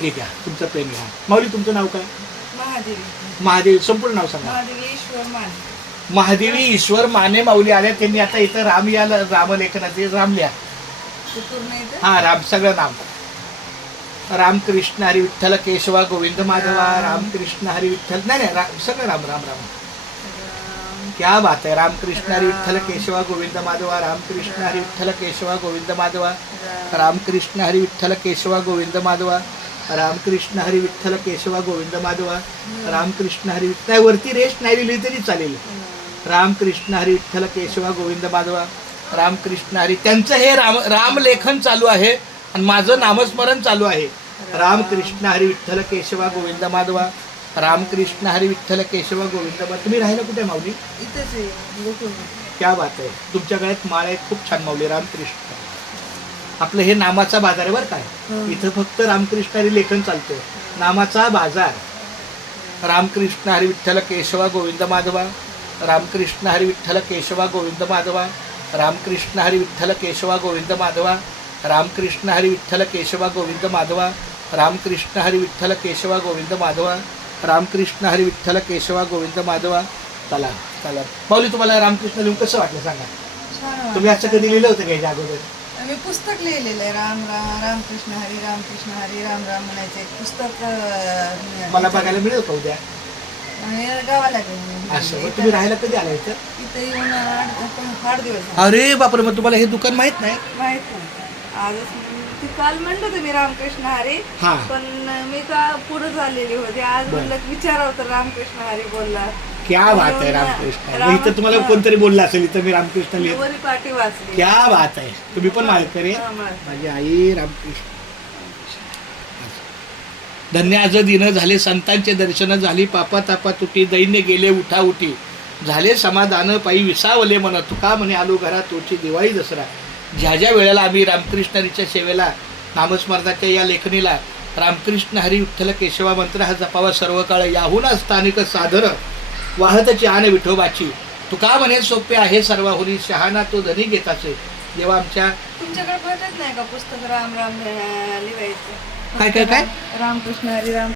हे घ्या तुमचं पेन घ्या. माऊली तुमचं नाव काय? महादेवी. महादेवी. संपूर्ण नाव सांगा. महादेवी ईश्वर मान. महादेवी ईश्वर माने माऊली आल्या. त्यांनी आता इथं राम या रामलेखनाचे राम लिहा. पूर्ण येतं. हा राम सगळं नाम. रामकृष्ण हरी विठ्ठल केशवा गोविंद माधवा. रामकृष्ण हरी विठ्ठल नाही सगळं राम राम राम. क्या बात है. रामकृष्ण हरी विठ्ठल केशवा गोविंद माधवा. रामकृष्ण हरी विठ्ठल केशवा गोविंद माधवा. रामकृष्ण हरी विठ्ठल केशवा गोविंद माधवा. रामकृष्ण हरी विठ्ठल केशवा गोविंद माधवा. रामकृष्ण हरी विठ्ठल वरती रेस्ट नाही लिहिली तरी चालेल. रामकृष्ण हरी विठ्ठल केशवा गोविंद माधवा. रामकृष्ण हरी. त्यांचं हे रामलेखन चालू आहे आणि माझं नामस्मरण चालू आहे. रामकृष्ण हरी विठ्ठल केशवा गोविंद माधवा. रामकृष्ण हरी विठ्ठल केशवा गोविंद माधवा. तुम्ही राहिला कुठे माऊली? इथंच आहे गोकुळ. क्या बात आहे. तुमच्या गळ्यात माळ आहे. खूप छान माऊली. रामकृष्ण. आपलं हे नामाचा बाजार आहे बरं काय. इथं फक्त रामकृष्ण हरी लेखन चालतं. नामाचा बाजार. रामकृष्ण हरी विठ्ठल केशवा गोविंद माधवा. रामकृष्ण हरी विठ्ठल केशवा गोविंद माधवा. रामकृष्ण हरी विठ्ठल केशवा गोविंद माधवा. रामकृष्ण हरी विठ्ठल केशवा गोविंद माधवा. रामकृष्ण हरी विठ्ठल केशवा गोविंद माधवा. रामकृष्ण हरी विठ्ठल केशवा गोविंद माधवा. चला चला माऊली तुम्हाला रामकृष्ण लिहून कसं वाटलं सांगा. छान. तुम्ही असं कधी लिहिलं होतं का अगोदर? मी पुस्तक लिहिलेलं आहे. रामकृष्ण हरी राम राम म्हणायचं एक पुस्तक मला बघायला मिळेल का उद्या? गावाला गेलो. असं. तुम्ही राहायला कधी आला इथं? इथे येऊन 8 दिवस झाले. अरे बापरे. मग तुम्हाला हे दुकान माहित नाही? माहित नाही. आजच ती काल म्हणलं तुम्ही रामकृष्ण हरी. हा. पण मी का पुढे झालेली होती. आज म्हणलं विचारावं तर रामकृष्ण हरी बोलला. क्या बात आहे. रामकृष्ण. मग इथं तुम्हाला कोणतरी बोललं असेल इथं मी रामकृष्ण लिहित. वरी पाठी वाचली. क्या बात आहे. तुम्ही पण माळकरी? हा, माळकरी. माझी आई रामकृष्ण. धन्य आज दिन झाले संतांचे दर्शन झाली. पापा तापा तुटी दैन्य गेले उठा उठी. झाले समाधान पायी विसावले मन. तुका म्हणे आलो घरात तोची दिवाळी दसरा. ज्या ज्या वेळेला आम्ही रामकृष्ण हरीच्या सेवेला नामस्मरणाच्या या लेखणीला रामकृष्ण हरी विठ्ठल केशवा मंत्र हा जपावा सर्व काळ. याहून स्थानिक साधर वाहतची आन विठोबाची. तुका म्हणे सोपे आहे सर्वाहुनी. शहाणा तो धनी घेताचे. जेव्हा आमच्या तुमच्याकडे भेटत नाही का पुस्तक राम राम लिहायचं? काय काय काय रामकृष्ण हरी राम